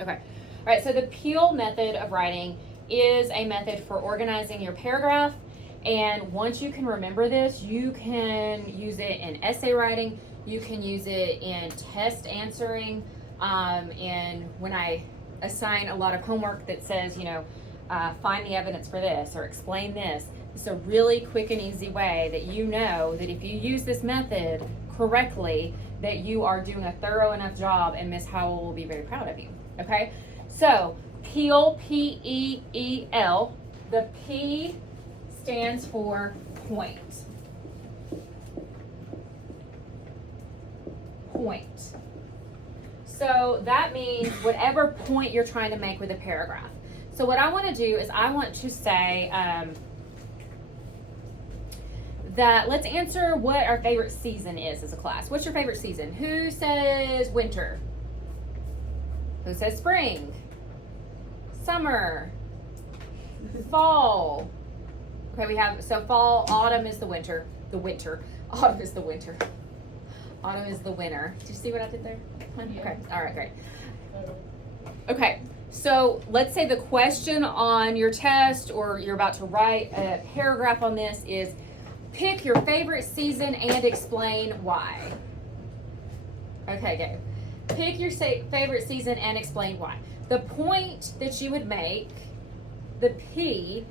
Okay. All right, so the Peel method of writing is a method for organizing your paragraph. And once you can remember this, you can use it in essay writing. You can use it in test answering. And when I assign a lot of homework that says, find the evidence for this or explain this, it's a really quick and easy way that you know that if you use this method correctly, that you are doing a thorough enough job, and Miss Howell will be very proud of you. Okay? So, Peel, P-E-E-L. The P stands for point. Point. So that means whatever point you're trying to make with a paragraph. So what I want to do is I want to say that let's answer what our favorite season is as a class. What's your favorite season? Who says winter? Who says spring? Summer? Fall? Okay, we have, so fall, autumn is the winter. Autumn is the winter. Autumn is the winter. Did you see what I did there? Yeah. Okay, all right, great. Okay, so let's say the question on your test or you're about to write a paragraph on this is pick your favorite season and explain why. Okay, Gabe. Pick your favorite season and explain why. The point that you would make, the P,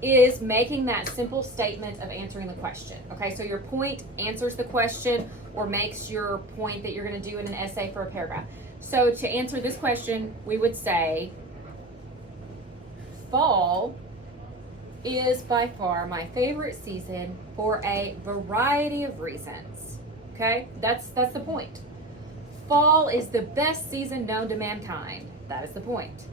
is making that simple statement of answering the question. Okay, so your point answers the question or makes your point that you're going to do in an essay for a paragraph. So to answer this question, we would say, fall is by far my favorite season for a variety of reasons. Okay, that's the point. Fall is the best season known to mankind. That is the point.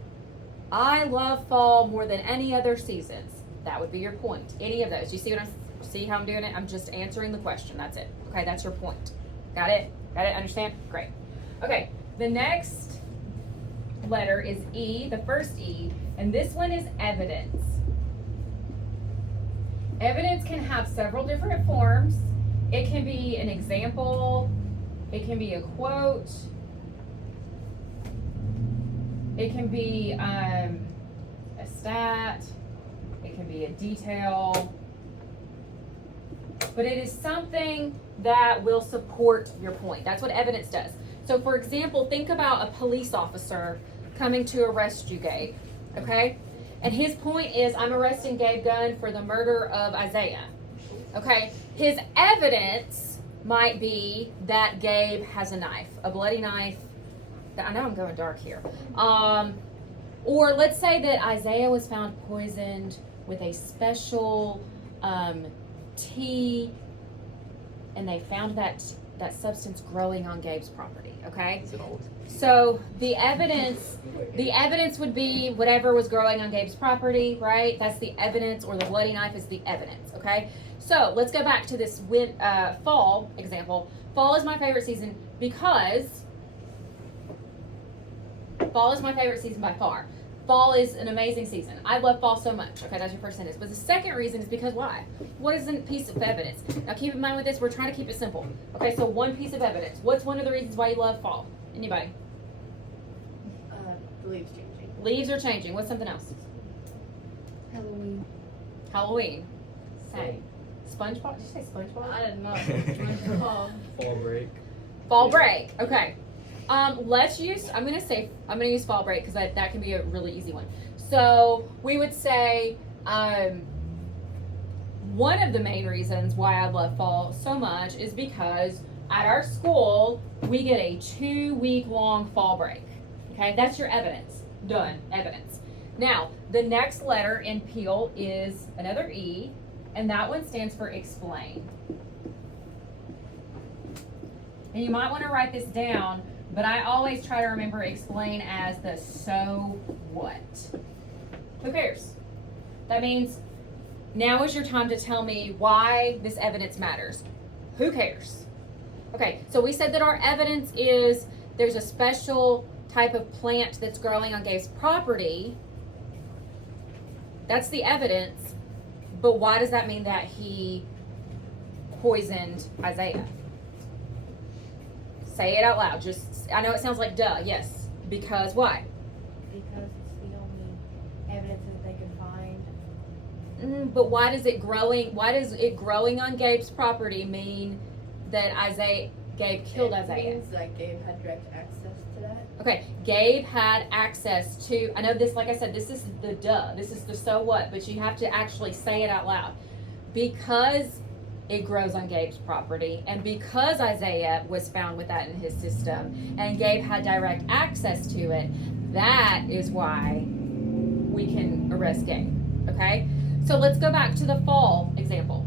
I love fall more than any other seasons. That would be your point. Any of those. You see how I'm doing it? I'm just answering the question. That's it. Okay, that's your point. Got it? Got it? Understand? Great. Okay, the next letter is E, the first E, and this one is evidence. Evidence can have several different forms. It can be an example. It can be a quote. It can be a stat. It can be a detail. But it is something that will support your point. That's what evidence does. So for example, think about a police officer coming to arrest you, Gabe. Okay? And his point is, I'm arresting Gabe Gunn for the murder of Isaiah. Okay? His evidence might be that Gabe has a knife, a bloody knife. I know I'm going dark here. Or let's say that Isaiah was found poisoned with a special tea, and they found that substance growing on Gabe's property. Okay? Is it old? So the evidence would be whatever was growing on Gabe's property, right? That's the evidence, or the bloody knife is the evidence. Okay? So let's go back to this fall example. Fall is my favorite season because fall is my favorite season by far. Fall is an amazing season. I love fall so much. Okay, that's your first sentence. But the second reason is because why? What is a piece of evidence? Now keep in mind with this, we're trying to keep it simple. Okay, so one piece of evidence. What's one of the reasons why you love fall? Anybody? The leaves changing. Leaves are changing. What's something else? Halloween. Halloween. Same. SpongeBob? Did you say SpongeBob? I didn't know. Fall break. Fall break. Okay. Let's use, I'm going to use fall break because that can be a really easy one. So we would say one of the main reasons why I love fall so much is because at our school, we get a 2-week-long fall break. Okay, that's your evidence. Done. Evidence. Now, the next letter in Peel is another E, and that one stands for explain. And you might want to write this down, but I always try to remember explain as the so what. Who cares? That means now is your time to tell me why this evidence matters. Who cares? Okay, so we said that our evidence is there's a special type of plant that's growing on Gabe's property. That's the evidence. But why does that mean that he poisoned Isaiah? Say it out loud. I know it sounds like duh, yes. Because why? because it's the only evidence that they can find. But why does it growing on Gabe's property mean that Gabe killed It Isaiah? means that Gabe had direct access to that. Okay, Gabe had access to, I know this, like I said, this is the this is the so what, but you have to actually say it out loud. Because it grows on Gabe's property, and because Isaiah was found with that in his system, and Gabe had direct access to it, that is why we can arrest Gabe, okay? So let's go back to the fall example.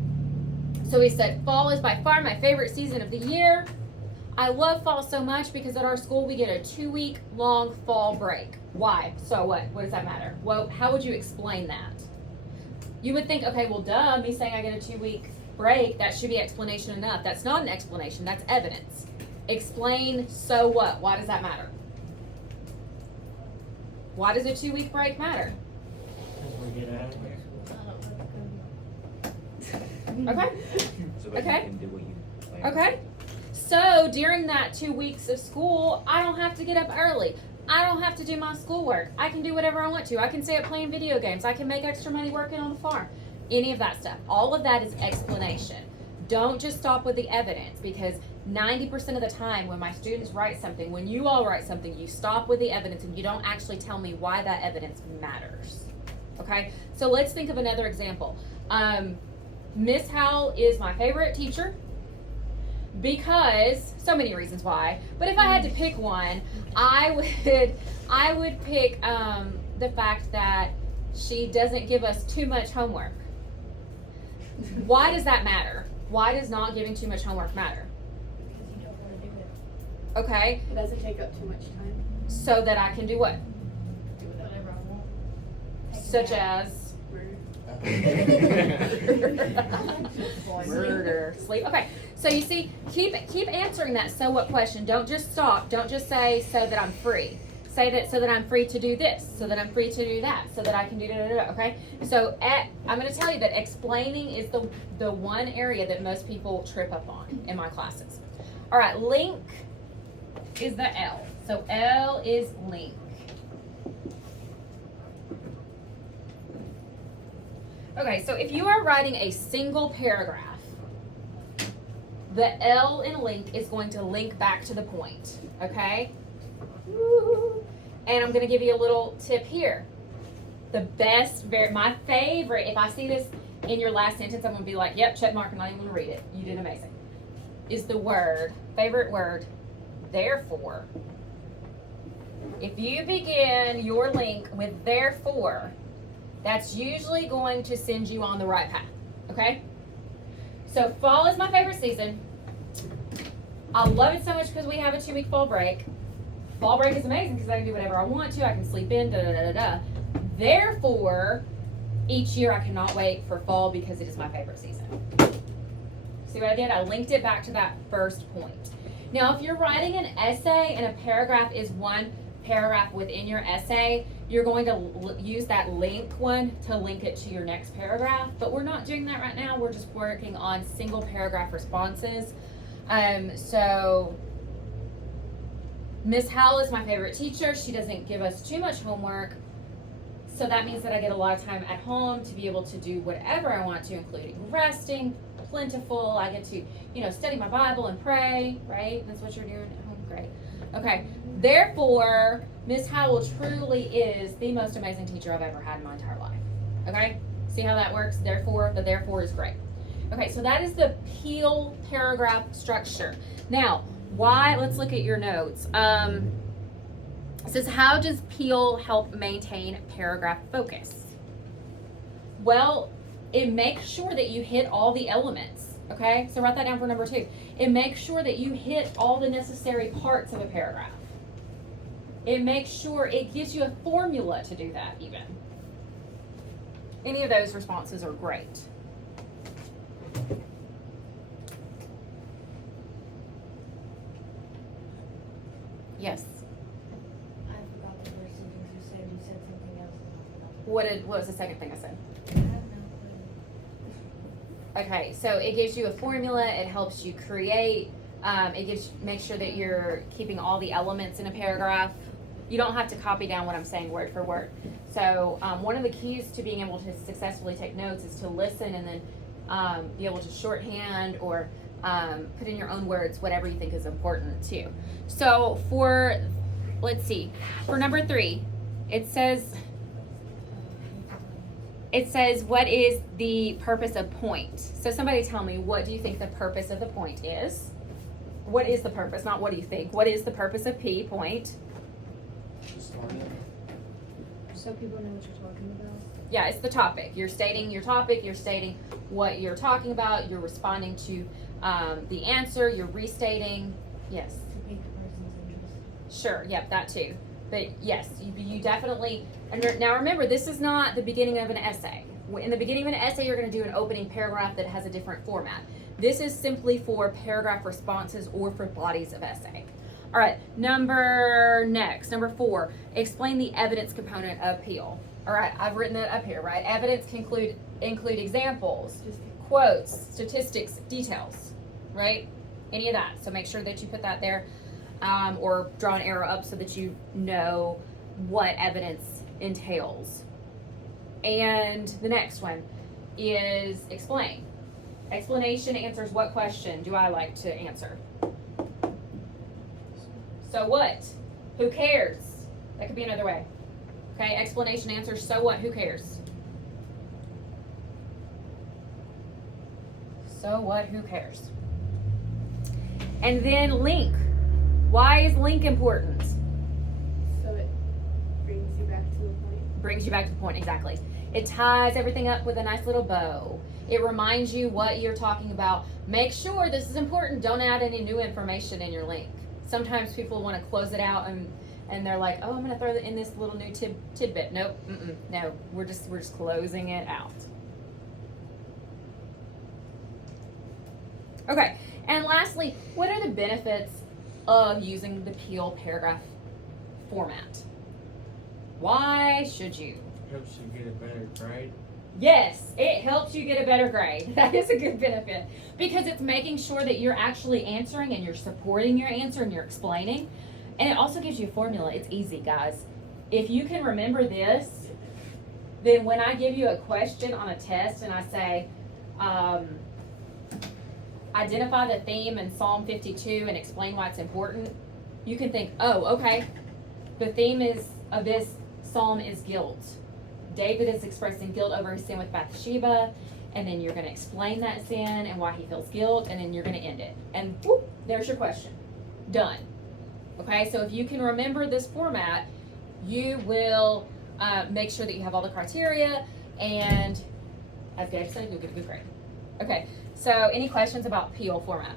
So we said, fall is by far my favorite season of the year. I love fall so much because at our school we get a 2-week long fall break. Why? So what? What does that matter? Well, how would you explain that? You would think, okay, well, duh, me saying I get a 2-week break, that should be explanation enough. That's not an explanation, that's evidence. Explain, so what? Why does that matter? Why does a 2-week break matter? Because we get out of here. Okay. So that Okay. you can do what you plan. Okay. So during that 2 weeks of school, I don't have to get up early. I don't have to do my schoolwork. I can do whatever I want to. I can stay up playing video games. I can make extra money working on the farm. Any of that stuff. All of that is explanation. Don't just stop with the evidence, because 90% of the time when my students write something, when you all write something, you stop with the evidence and you don't actually tell me why that evidence matters. Okay? So let's think of another example. Miss Howell is my favorite teacher because so many reasons why. But if I had to pick one, I would pick the fact that she doesn't give us too much homework. Why does that matter? Why does not giving too much homework matter? Because you don't want to do it. Okay, It doesn't take up too much time. so that I can do what? Do whatever I want. Take a Such nap. as Murder. murder, sleep. Okay, so you see, keep answering that so what question. Don't just stop. Don't just say so that I'm free. Say that so that I'm free to do this, so that I'm free to do that, so that I can do da da da. Okay, so I'm going to tell you that explaining is the one area that most people trip up on in my classes. All right, link is the L. So L is link. Okay, so if you are writing a single paragraph, the L in link is going to link back to the point, okay? Woo. And I'm going to give you a little tip here. The best, my favorite, if I see this in your last sentence, I'm going to be like, yep, check mark, I'm not even going to read it. You did amazing. Is the favorite word, therefore. If you begin your link with therefore, that's usually going to send you on the right path, okay? So fall is my favorite season. I love it so much because we have a 2-week fall break. Fall break is amazing because I can do whatever I want to. I can sleep in, da da da da da. Therefore, each year I cannot wait for fall because it is my favorite season. See what I did? I linked it back to that first point. Now, if you're writing an essay and a paragraph is one paragraph within your essay, you're going to use that link one to link it to your next paragraph, but we're not doing that right now. We're just working on single paragraph responses. So Miss Howell is my favorite teacher. She doesn't give us too much homework, so that means that I get a lot of time at home to be able to do whatever I want to, including resting, plentiful. I get to, study my Bible and pray, right? That's what you're doing at home, great. Okay, therefore, Miss Howell truly is the most amazing teacher I've ever had in my entire life. Okay, see how that works? Therefore, the therefore is great. Okay, so that is the Peel paragraph structure. Now, why? Let's look at your notes. It says, how does Peel help maintain paragraph focus? Well, it makes sure that you hit all the elements. Okay, so write that down for number 2. It makes sure that you hit all the necessary parts of a paragraph. It makes sure it gives you a formula to do that even. Any of those responses are great. Yes. I forgot the first sentence you said. You said something else. And I What was the second thing I said? forgot. I have no clue. Okay, so it gives you a formula. It helps you create. It makes sure that you're keeping all the elements in a paragraph. You don't have to copy down what I'm saying word for word. So one of the keys to being able to successfully take notes is to listen and then be able to shorthand or put in your own words whatever you think is important too. So let's see, for number 3, it says, what is the purpose of point? So somebody tell me, what do you think the purpose of the point is? What is the purpose? Not what do you think. What is the purpose of P, point? So people know what you're talking about. Yeah, it's the topic. You're stating your topic. You're stating what you're talking about. You're responding to the answer. You're restating. Yes. To pique the person's interest. Sure. Yep, that too. But yes, you definitely. Now remember, this is not the beginning of an essay. In the beginning of an essay, you're going to do an opening paragraph that has a different format. This is simply for paragraph responses or for bodies of essay. All right, number 4, explain the evidence component of Peel. All right, I've written that up here, right? Evidence can include examples, quotes, statistics, details, right? Any of that. So make sure that you put that there or draw an arrow up so that you know what evidence entails. And the next one is explain. Explanation answers what question do I like to answer? So what? Who cares? That could be another way. Okay, explanation answers so what? Who cares? So what? Who cares? And then link. Why is link important? So it brings you back to the point. Brings you back to the point, exactly. It ties everything up with a nice little bow. It reminds you what you're talking about. Make sure this is important. Don't add any new information in your link. Sometimes people want to close it out and they're like, oh, I'm going to throw in this little new tidbit. Nope, no, we're just closing it out. Okay, and lastly, what are the benefits of using the Peel paragraph format? Why should you? Helps you get a better grade. Yes, it helps you get a better grade. That is a good benefit because it's making sure that you're actually answering and you're supporting your answer and you're explaining. And it also gives you a formula. It's easy, guys. If you can remember this, then when I give you a question on a test and I say, identify the theme in Psalm 52 and explain why it's important, you can think, oh, okay, the theme of this psalm is guilt. David is expressing guilt over his sin with Bathsheba, and then you're going to explain that sin and why he feels guilt, and then you're going to end it. And whoop, there's your question. Done. Okay, so if you can remember this format, you will make sure that you have all the criteria, and as Dave said, you'll get a good grade. Okay, so any questions about Peel format?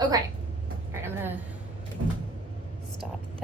Okay, all right, I'm going to stop that.